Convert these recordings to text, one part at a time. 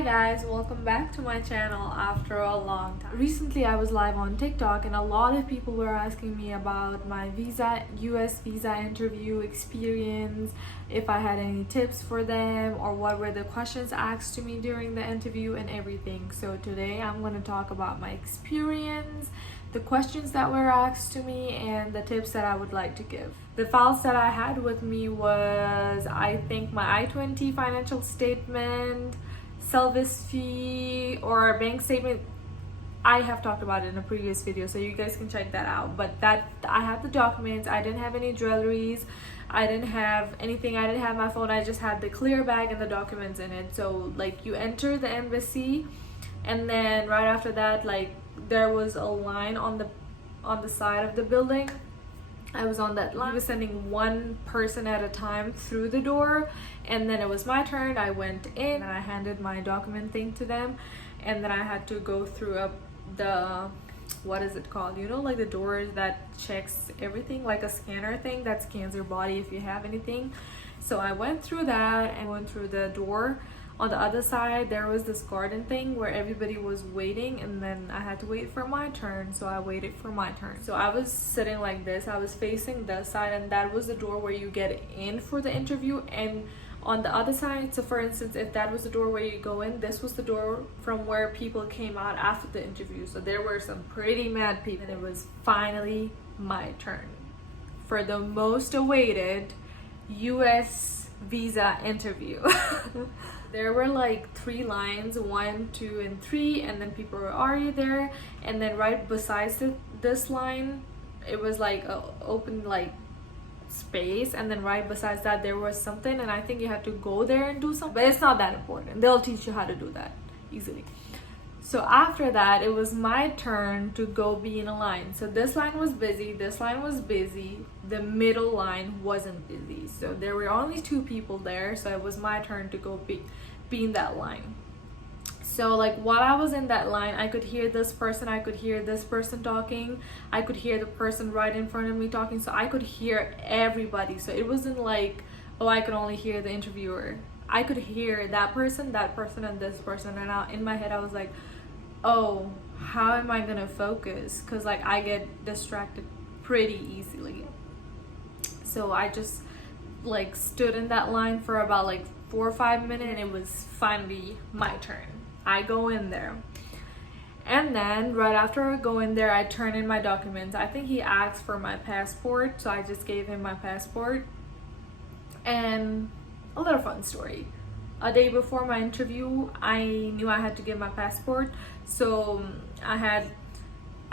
Hi guys, welcome back to my channel after a long time. Recently I was live on TikTok and a lot of people were asking me about my US visa interview experience, if I had any tips for them or what were the questions asked to me during the interview and everything. So today I'm going to talk about my experience, the questions that were asked to me, and the tips that I would like to give. The files that I had with me was, I think, my I-20 financial statement, service fee, or bank statement. I have talked about it in a previous video, so you guys can check that out. But that, I have the documents. I didn't have any jewelries, I didn't have anything, I didn't have my phone. I just had the clear bag and the documents in it. So like, you enter the embassy, and then right after that, like, there was a line on the side of the building. I was on that line. He was sending one person at a time through the door, and then it was my turn. I went in and I handed my document thing to them, and then I had to go through the, what is it called, you know, like the doors that checks everything, like a scanner thing that scans your body if you have anything. So I went through that and went through the door. On the other side there was this garden thing where everybody was waiting, and then I had to wait for my turn, so I waited for my turn. So I was sitting like this, I was facing this side, and that was the door where you get in for the interview. And on the other side, so for instance, if that was the door where you go in, this was the door from where people came out after the interview. So there were some pretty mad people, and it was finally my turn for the most awaited US visa interview. There were like 3 lines, 1, 2, and 3, and then people were already there. And then right besides this line, it was like a open like space, and then right besides that there was something, and I think you had to go there and do something, but it's not that important. They'll teach you how to do that easily. So after that, it was my turn to go be in a line. So this line was busy, this line was busy, the middle line wasn't busy. So there were only 2 people there, so it was my turn to go be in that line. So like, while I was in that line, I could hear this person, I could hear this person talking, I could hear the person right in front of me talking, so I could hear everybody. So it wasn't like, oh, I could only hear the interviewer. I could hear that person, and this person. And in my head I was like, oh, how am I gonna focus? Because like, I get distracted pretty easily. So I just like stood in that line for about like 4 or 5 minutes, and it was finally my turn. I go in there, and then right after I go in there, I turn in my documents. I think he asked for my passport, so I just gave him my passport. And a little fun story, a day before my interview, I knew I had to give my passport, so I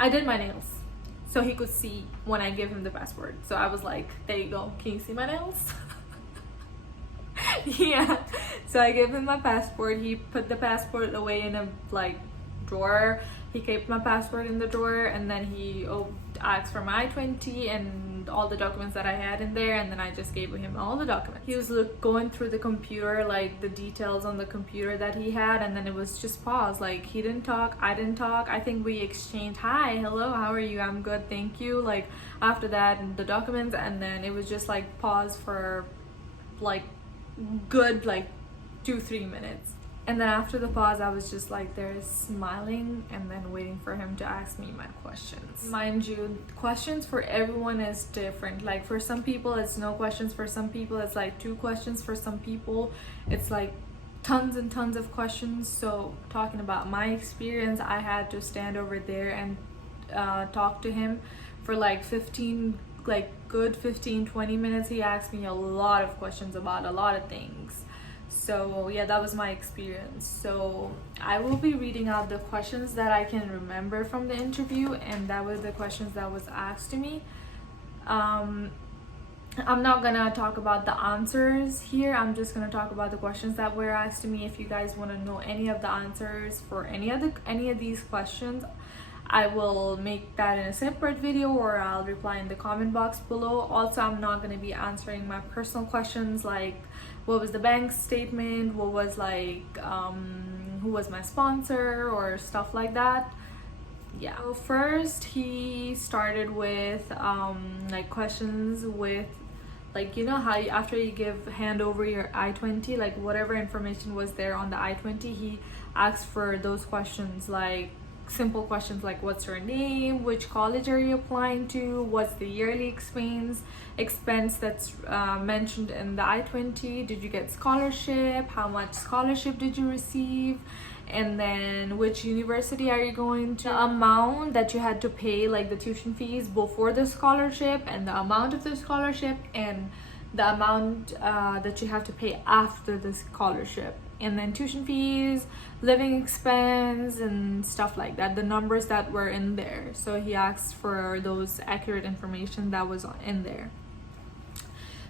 did my nails so he could see when I give him the passport. So I was like, there you go, can you see my nails? Yeah. So I gave him my passport. He put the passport away in a like drawer. He kept my passport in the drawer, and then he asked for my I-20 and all the documents that I had in there, and then I just gave him all the documents. He was going through the computer, like the details on the computer that he had, and then it was just pause. Like, he didn't talk, I didn't talk. I think we exchanged, hi, hello, how are you, I'm good, thank you. Like, after that, the documents, and then it was just like pause for like good like 2-3 minutes. And then after the pause, I was just like there, smiling, and then waiting for him to ask me my questions. Mind you, questions for everyone is different. Like, for some people it's no questions, for some people it's like 2 questions, for some people it's like tons and tons of questions. So talking about my experience, I had to stand over there and talk to him for like good 15-20 minutes. He asked me a lot of questions about a lot of things. So yeah, that was my experience. So I will be reading out the questions that I can remember from the interview, and that was the questions that was asked to me. I'm not gonna talk about the answers here, I'm just gonna talk about the questions that were asked to me. If you guys want to know any of the answers for any of these questions, I will make that in a separate video, or I'll reply in the comment box below. Also, I'm not going to be answering my personal questions like what was the bank statement, what was like who was my sponsor, or stuff like that. Yeah. So first he started with like questions with like, you know how after you hand over your I-20, like whatever information was there on the I-20, he asks for those questions, like simple questions like what's your name, which college are you applying to, what's the yearly expense that's mentioned in the I-20, did you get scholarship, how much scholarship did you receive, and then which university are you going to, the amount that you had to pay, like the tuition fees before the scholarship, and the amount of the scholarship, and the amount that you have to pay after the scholarship, and then tuition fees, living expense, and stuff like that, the numbers that were in there. So he asked for those accurate information that was in there.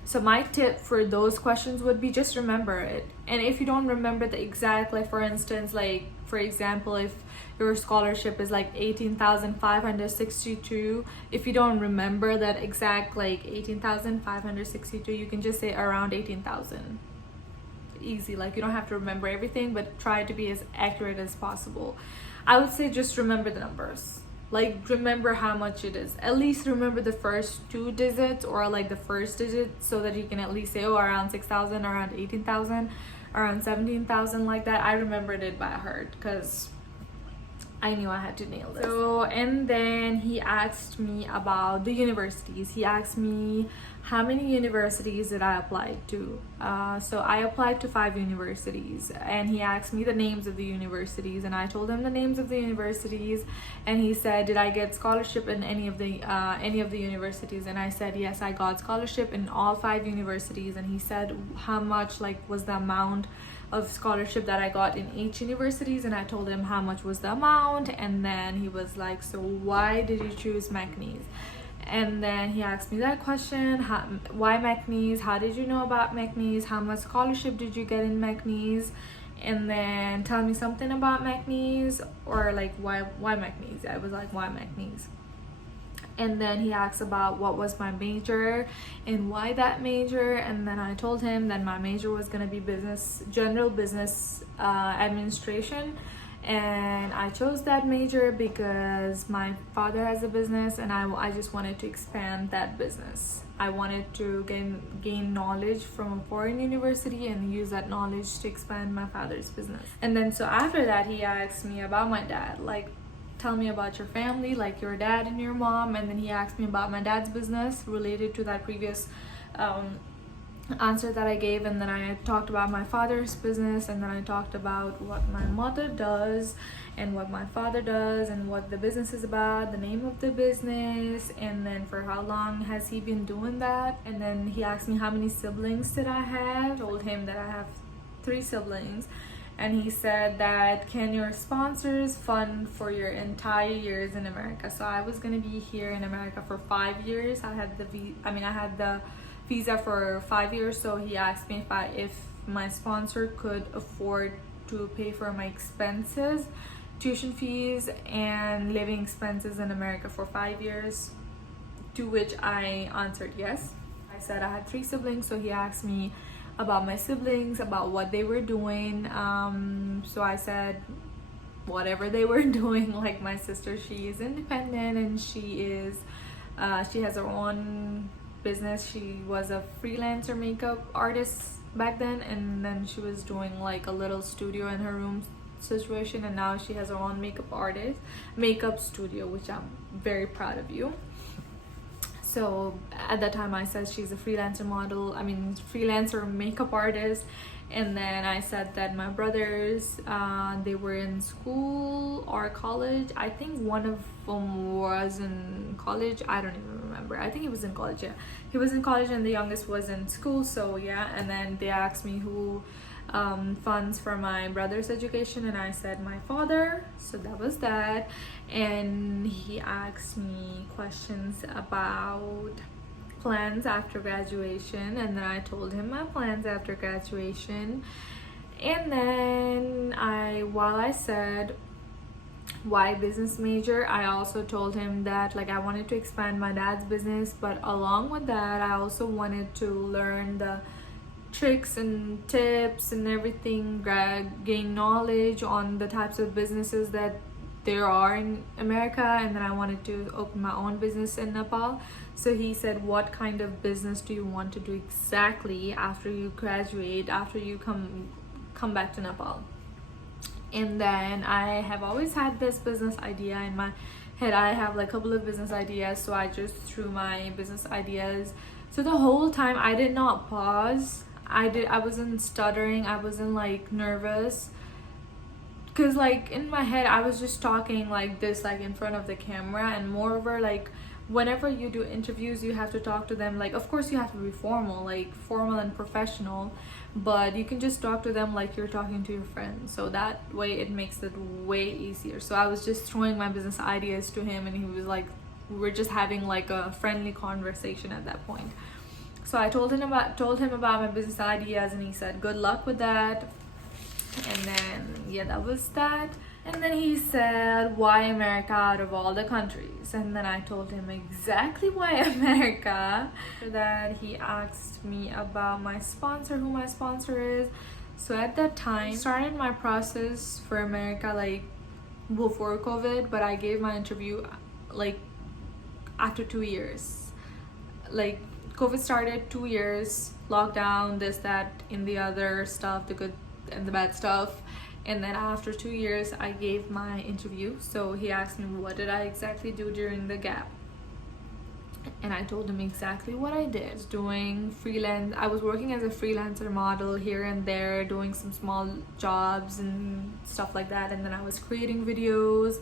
So my tip for those questions would be just remember it. And if you don't remember the exact, like for instance, like for example, if your scholarship is like 18,562, if you don't remember that exact like 18,562, you can just say around 18,000. Easy, like you don't have to remember everything, but try to be as accurate as possible. I would say just remember the numbers. Like remember how much it is. At least remember the first 2 digits, or like the first digit, so that you can at least say, oh, around 6,000, around 18,000, around 17,000, like that. I remembered it by heart because I knew I had to nail this. So, and then he asked me about the universities. He asked me how many universities did I apply to. So I applied to 5 universities, and he asked me the names of the universities, and I told him the names of the universities, and he said, did I get scholarship in any of the universities? And I said, yes, I got scholarship in all 5 universities. And he said, how much like was the amount of scholarship that I got in each universities? And I told him how much was the amount, and then he was like, so why did you choose McNeese? And then he asked me that question, why McNeese, how did you know about McNeese, how much scholarship did you get in McNeese, and then tell me something about McNeese, or like why McNeese. I was like, why McNeese? And then he asked about what was my major and why that major, and then I told him that my major was going to be general business administration, and I chose that major because my father has a business, and I just wanted to expand that business. I wanted to gain knowledge from a foreign university and use that knowledge to expand my father's business. And then so after that, he asked me about my dad, like, tell me about your family, like your dad and your mom. And then he asked me about my dad's business related to that previous answer that I gave. And then I talked about my father's business, and then I talked about what my mother does and what my father does and what the business is about, the name of the business, and then for how long has he been doing that. And then he asked me how many siblings did I have. I told him that I have 3 siblings. And he said that, can your sponsors fund for your entire years in America? So I was gonna be here in America for 5 years. I had the visa for 5 years. So he asked me if my sponsor could afford to pay for my expenses, tuition fees, and living expenses in America for 5 years. To which I answered yes. I said I had 3 siblings, so he asked me about my siblings, about what they were doing. So I said whatever they were doing. Like my sister, she is independent, and she has her own business. She was a freelancer makeup artist back then, and then she was doing like a little studio in her room situation, and now she has her own makeup studio, which I'm very proud of you. So at that time I said she's a freelancer makeup artist. And then I said that my brothers, they were in school or college. I think one of them was in college. I don't even remember. I think he was in college. Yeah, he was in college, and the youngest was in school. So yeah. And then they asked me who funds for my brother's education, and I said my father. So that was that. And he asked me questions about plans after graduation, and then I told him my plans after graduation. And then while I said why business major, I also told him that like I wanted to expand my dad's business, but along with that I also wanted to learn the tricks and tips and everything, gain knowledge on the types of businesses that there are in America, and then I wanted to open my own business in Nepal. So he said, what kind of business do you want to do exactly after you graduate, after you come back to Nepal? And then I have always had this business idea in my head. I have like a couple of business ideas, so I just threw my business ideas. So the whole time I did not pause. I wasn't stuttering, I wasn't like nervous, because like in my head I was just talking like this, like in front of the camera. And moreover, like whenever you do interviews, you have to talk to them, like of course you have to be formal, like formal and professional, but you can just talk to them like you're talking to your friends, so that way it makes it way easier. So I was just throwing my business ideas to him, and he was like, we were just having like a friendly conversation at that point. So I told him about my business ideas, and he said good luck with that. And then yeah, that was that. And then he said, why America out of all the countries? And then I told him exactly why America. After that, he asked me about my sponsor, who my sponsor is. So at that time, I started my process for America like before COVID, but I gave my interview like after 2 years. Like COVID started, 2 years, lockdown, this, that, and the other stuff, the good and the bad stuff. And then after 2 years, I gave my interview. So he asked me, what did I exactly do during the gap? And I told him exactly what I did. I was doing freelance. I was working as a freelancer model here and there, doing some small jobs and stuff like that. And then I was creating videos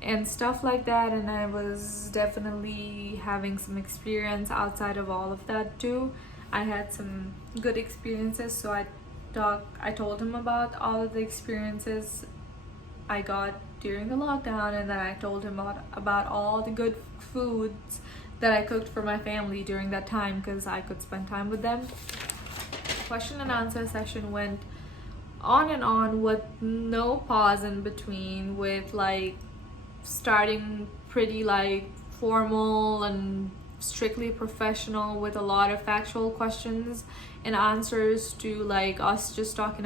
and stuff like that. And I was definitely having some experience outside of all of that too. I had some good experiences, so I told him about all of the experiences I got during the lockdown, and then I told him about all the good foods that I cooked for my family during that time, because I could spend time with them. Question and answer session went on and on with no pause in between, with like starting pretty like formal and strictly professional, with a lot of factual questions and answers, to like us just talking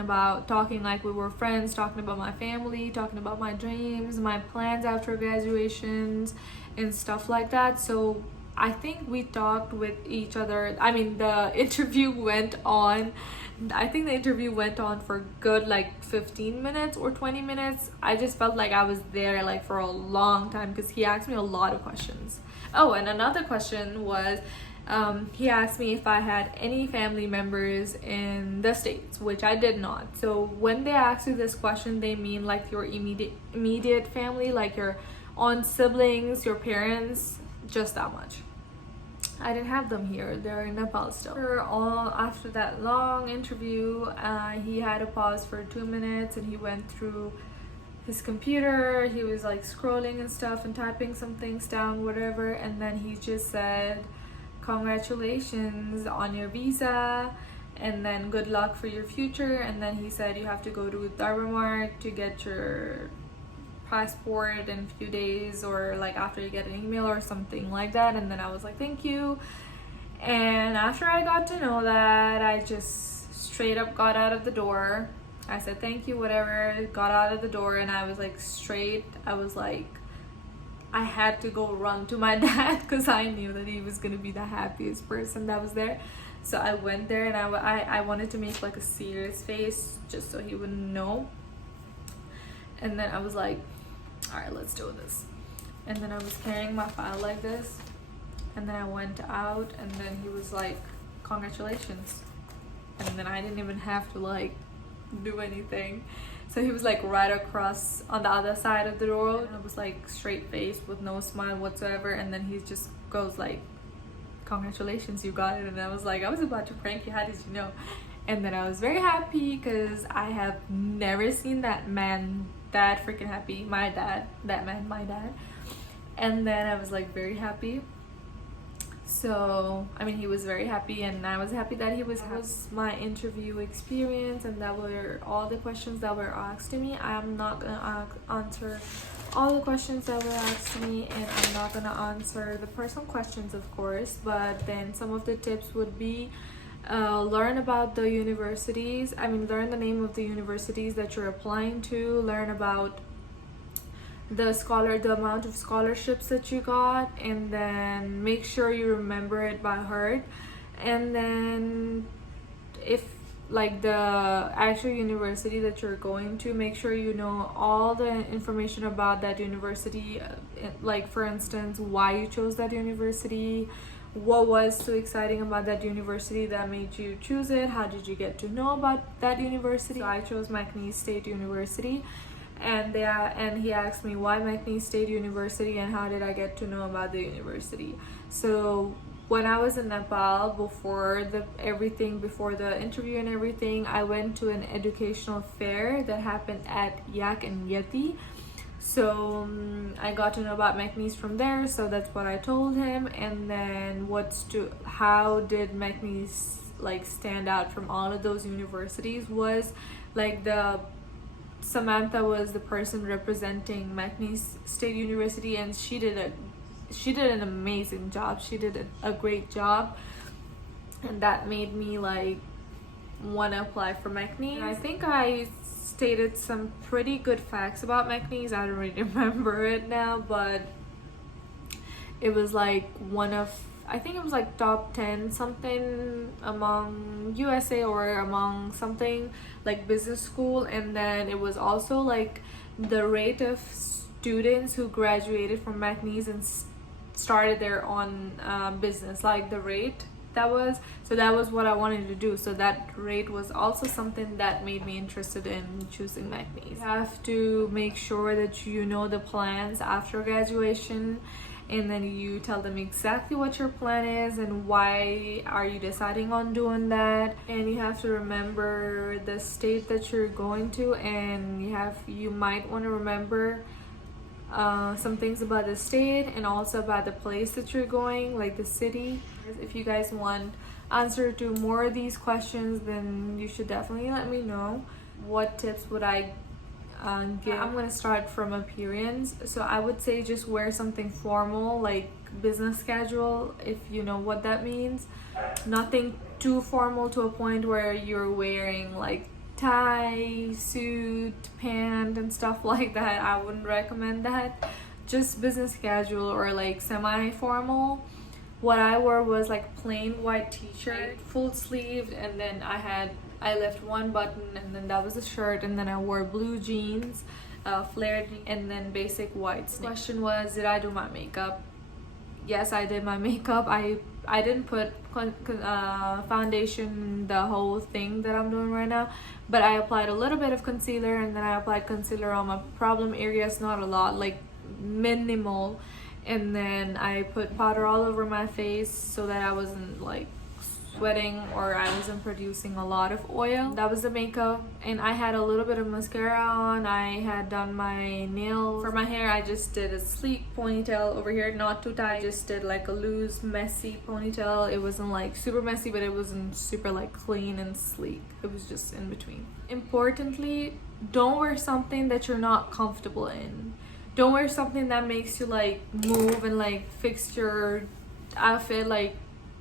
like we were friends, talking about my family, talking about my dreams, my plans after graduations and stuff like that. So I think we talked with each other. I mean, the interview went on for good like 15 minutes or 20 minutes. I just felt like I was there like for a long time, because he asked me a lot of questions. Oh, and another question was, he asked me if I had any family members in the States, which I did not. So when they ask you this question, they mean like your immediate family, like your own siblings, your parents, just that much. I didn't have them here. They're in Nepal still. After that long interview, he had a pause for 2 minutes, and he went through his computer. He was like scrolling and stuff and typing some things down, whatever. And then he just said, congratulations on your visa, and then good luck for your future. And then he said you have to go to Dharma to get your passport in a few days, or like after you get an email or something like that. And then I was like, thank you. And after I got to know that, I just straight up got out of the door. I said thank you, whatever, got out of the door, and I was like I had to go run to my dad, because I knew that he was gonna be the happiest person that was there. So I went there, and I wanted to make like a serious face just so he wouldn't know. And then I was like, all right, let's do this. And then I was carrying my file like this, and then I went out, and then he was like, congratulations. And then I didn't even have to like do anything. So he was like right across on the other side of the door, and I was like straight faced with no smile whatsoever. And then he just goes like, congratulations, you got it. And I was like, I was about to prank you, how did you know? And then I was very happy, because I have never seen that man that freaking happy. My dad. And then I was like very happy. So I mean, he was very happy, and I was happy that he was happy. That was my interview experience, and that were all the questions that were asked to me. I am not gonna answer all the questions that were asked to me, and I'm not gonna answer the personal questions, of course. But then some of the tips would be, learn about the universities. I mean, learn the name of the universities that you're applying to. Learn about the amount of scholarships that you got, and then make sure you remember it by heart. And then if like the actual university that you're going to, make sure you know all the information about that university, like for instance why you chose that university, what was so exciting about that university that made you choose it, how did you get to know about that university. So I chose McNeese State University, and he asked me why McNeese State University and how did I get to know about the university. So when I was in Nepal, before the interview and everything, I went to an educational fair that happened at Yak and Yeti. So I got to know about McNeese from there, so that's what I told him. And then how did McNeese like stand out from all of those universities was like Samantha was the person representing McNeese State University, and she did an amazing job. She did a great job, and that made me like want to apply for McNeese. And I think I stated some pretty good facts about McNeese. I don't really remember it now, but it was like I think it was like top 10 something among USA or among something like business school. And then it was also like the rate of students who graduated from McNeese and started their own business, like the rate that was what I wanted to do. So that rate was also something that made me interested in choosing McNeese. You have to make sure that you know the plans after graduation, and then you tell them exactly what your plan is and why are you deciding on doing that. And you have to remember the state that you're going to, and you might want to remember some things about the state and also about the place that you're going, like the city. If you guys want answer to more of these questions, then you should definitely let me know. What tips would I give? I'm gonna start from appearance. So I would say just wear something formal, like business casual, if you know what that means. Nothing too formal to a point where you're wearing like tie, suit, pant and stuff like that. I wouldn't recommend that. Just business casual or like semi-formal. What I wore was like plain white t-shirt, full sleeved, and then I left one button, and then that was a shirt, and then I wore blue jeans, flared, and then basic white sneakers. The question was, did I do my makeup? Yes, I did my makeup. I didn't put foundation, the whole thing that I'm doing right now, but I applied a little bit of concealer, and then I applied concealer on my problem areas, not a lot, like minimal, and then I put powder all over my face so that I wasn't like sweating or I wasn't producing a lot of oil. That was the makeup, and I had a little bit of mascara on. I had done my nails. For my hair, I just did a sleek ponytail over here, not too tight. I just did like a loose, messy ponytail. It wasn't like super messy, but it wasn't super like clean and sleek. It was just in between. Importantly, don't wear something that you're not comfortable in. Don't wear something that makes you like move and like fix your outfit like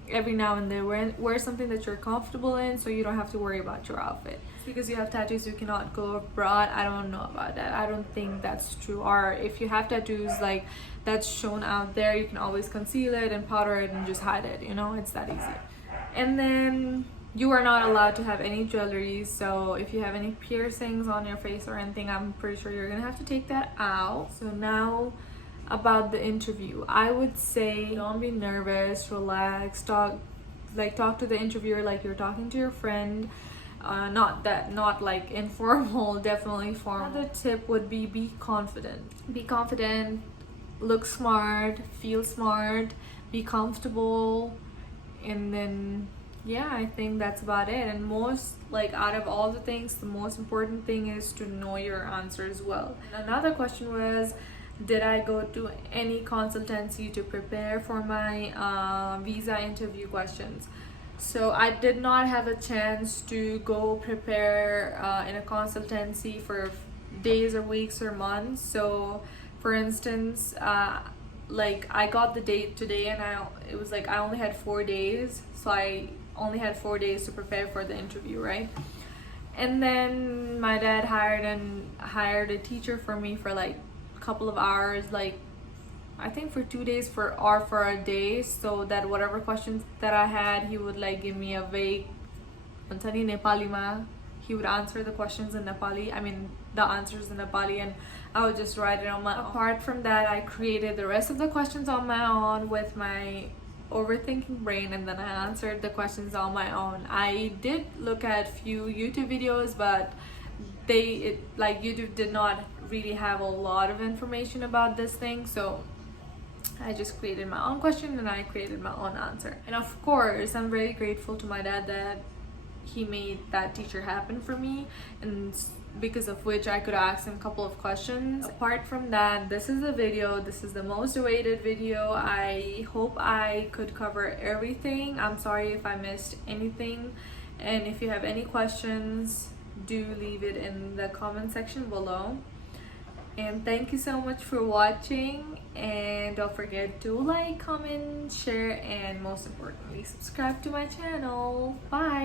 every now and then. Wear something that you're comfortable in, so you don't have to worry about your outfit. Because you have tattoos, you cannot go abroad. I don't know about that. I don't think that's true. Or if you have tattoos like that's shown out there, you can always conceal it and powder it and just hide it, you know, it's that easy. And then you are not allowed to have any jewelry, so if you have any piercings on your face or anything, I'm pretty sure you're gonna have to take that out. So now about the interview, I would say don't be nervous, relax, talk to the interviewer like you're talking to your friend. Not like informal, definitely formal. Another tip would be confident. Be confident, look smart, feel smart, be comfortable, and then yeah, I think that's about it. And most, like, out of all the things, the most important thing is to know your answers well. And another question was, did I go to any consultancy to prepare for my visa interview questions? So I did not have a chance to go prepare in a consultancy for days or weeks or months. So for instance, like I got the date today, and it was like I only had 4 days, so I only had 4 days to prepare for the interview, right? And then my dad hired a teacher for me for like couple of hours, like I think for 2 days or for a day, so that whatever questions that I had, he would like give me a vague Antani Nepali ma. He would answer the questions in Nepali, I mean the answers in Nepali, and I would just write it on my own. Apart from that, I created the rest of the questions on my own with my overthinking brain, and then I answered the questions on my own. I did look at few YouTube videos, but YouTube did not really have a lot of information about this thing, so I just created my own question and I created my own answer. And of course, I'm very grateful to my dad that he made that teacher happen for me, and because of which I could ask him a couple of questions. Apart from that, this is the video. This is the most awaited video. I hope I could cover everything. I'm sorry if I missed anything, and if you have any questions, do leave it in the comment section below. And thank you so much for watching, and don't forget to like, comment, share, and most importantly subscribe to my channel. Bye.